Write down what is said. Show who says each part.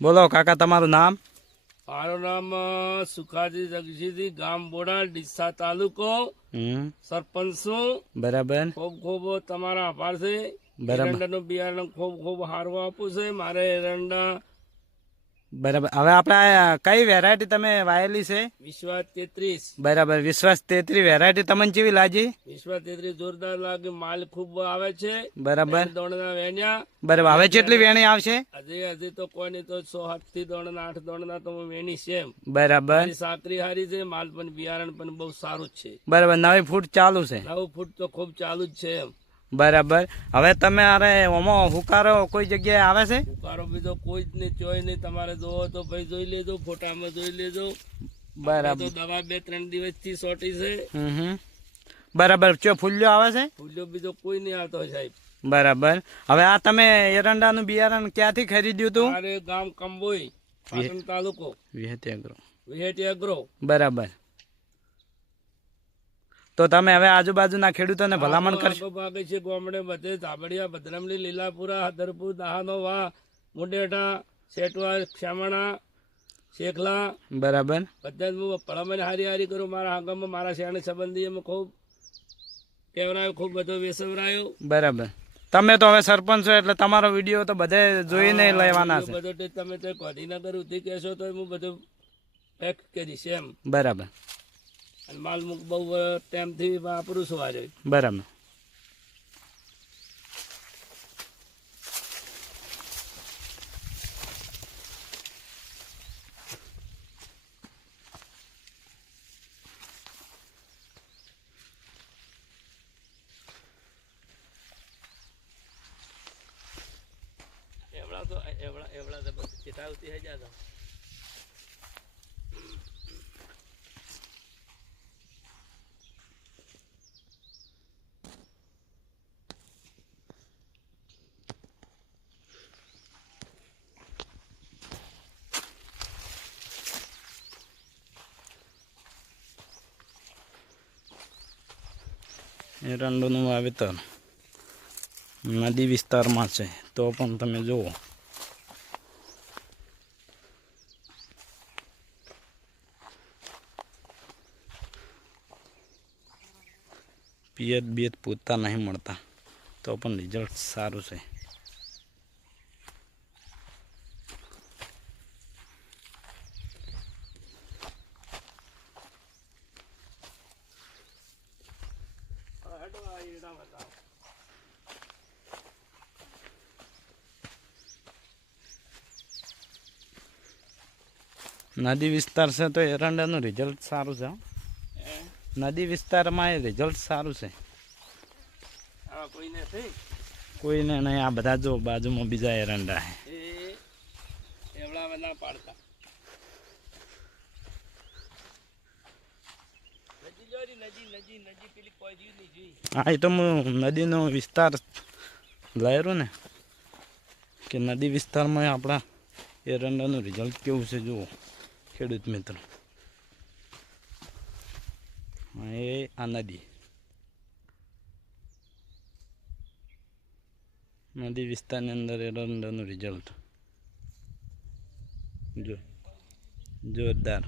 Speaker 1: બોલો કાકા તમારું નામ?
Speaker 2: મારું નામ સુખાજી જગજીજી ગામ બોડા ડીસા તાલુકો સરપંચ. છું
Speaker 1: બરાબર.
Speaker 2: ખૂબ ખૂબ તમારા આભાર છે.
Speaker 1: બરાબર.
Speaker 2: બિયારણ ખૂબ ખૂબ સારું આપું છે. મારે એરંડા
Speaker 1: બરાબર. હવે આપણે કઈ વેરાયટી તમે વાયેલી છે?
Speaker 2: વિશ્વાસ તેત્રીસ.
Speaker 1: બરાબર. વિશ્વાસ તેત્રી વેરાયટી તમને કેવી લાગી?
Speaker 2: વિશ્વાસ તેત્રીસ જોરદાર લાગે. માલ ખૂબ આવે છે.
Speaker 1: બરાબર.
Speaker 2: દોણના વેણ્યા.
Speaker 1: બરાબર. હવે કેટલી વેણી આવશે?
Speaker 2: હજી હજી તો કોઈની તો સો આઠથી દોણના આઠ દોણના તો વેણી છે
Speaker 1: બરાબર.
Speaker 2: સાકરી હારી છે. માલ પણ બિયારણ પણ બહુ સારું છે.
Speaker 1: બરાબર. નવી ફૂટ ચાલુ છે.
Speaker 2: નવ ફૂટ તો ખૂબ ચાલુ જ છે એમ.
Speaker 1: બરાબર. હવે તમે અરે ઓમાં હુકારો કોઈ જગ્યાએ આવે છે?
Speaker 2: ઉકારો બીજો કોઈ જ નહીં ચોય નહીં. તમારે જોવો તો ભાઈ જોઈ લેજો ફોટામાં જોઈ લેજો.
Speaker 1: બરાબર.
Speaker 2: દવા બે ત્રણ દિવસથી સોટી છે.
Speaker 1: બરાબર. ચો ફૂલ્યો આવે છે?
Speaker 2: ફૂલ્યો બીજો કોઈ નહીં આવતો સાહેબ.
Speaker 1: બરાબર. હવે આ તમે એરંડાનું બિયારણ ક્યાંથી ખરીદ્યું હતું
Speaker 2: અરે ગામ કંબોઈ પાટણ તાલુકો.
Speaker 1: વિહેટ અગ્રો.
Speaker 2: વિહેટી અગ્રો.
Speaker 1: બરાબર. તો તમે હવે આજુબાજુના ખેડૂતોને ભલામણ કરશો.
Speaker 2: ભાગે છે ગોમડે બધે ધાબડિયા ભદ્રમલી લીલાપુરા હદરપુર દહાનો વા મુંડેઠા શેટવા શ્યામણા શેખલા.
Speaker 1: બરાબર.
Speaker 2: બધા હું ભલામણ હારી હારી કરું મારા આંગણમાં મારા શેણ સંબંધી ખૂબ કેવરાયો ખૂબ બધો વેસવરાયો.
Speaker 1: બરાબર. તમે તો હવે સરપંચ છો એટલે તમારો વીડિયો તો બધે જોઈને લેવાના છે.
Speaker 2: બધો તમે તો ગાંધીનગર ઉધી કહેશો તો હું બધું પેક કરીશ એમ.
Speaker 1: બરાબર.
Speaker 2: અને માલ મુક બહુ ટાઈમથી વાપરું છું આજે.
Speaker 1: બરાબર.
Speaker 2: એવડા તો એવડા એવડા તો બધું ચેટાવતી હઈ
Speaker 1: એરંડોનું વાવેતર. નદી વિસ્તારમાં છે, તો પણ તમે જુઓ. પિયત બિયત પૂરતા નહીં મળતા, તો પણ રિઝલ્ટ સારું છે
Speaker 2: હેડો આ એડા બતાવો
Speaker 1: નદી વિસ્તાર છે તો એરંડાનું રિઝલ્ટ સારું છે નદી વિસ્તારમાં એ રિઝલ્ટ સારું છે.
Speaker 2: કોઈને થઈ
Speaker 1: કોઈને નહીં આ બધા જો બાજુમાં બીજા એરંડા છે.
Speaker 2: એવડા બધા પાડતા નજી જોરી નજી નજી નજી પેલી કોઈ જીવ નહીં જોઈ
Speaker 1: હા, એ તો હું નદીનો વિસ્તાર લાયરું ને, કે નદી વિસ્તારમાં આપણા એરંડાનું રિઝલ્ટ કેવું છે જુઓ, ખેડૂત મિત્રો. એ આ નદી. નદી વિસ્તારની અંદર એરંડાનું રિઝલ્ટ જો, જોરદાર.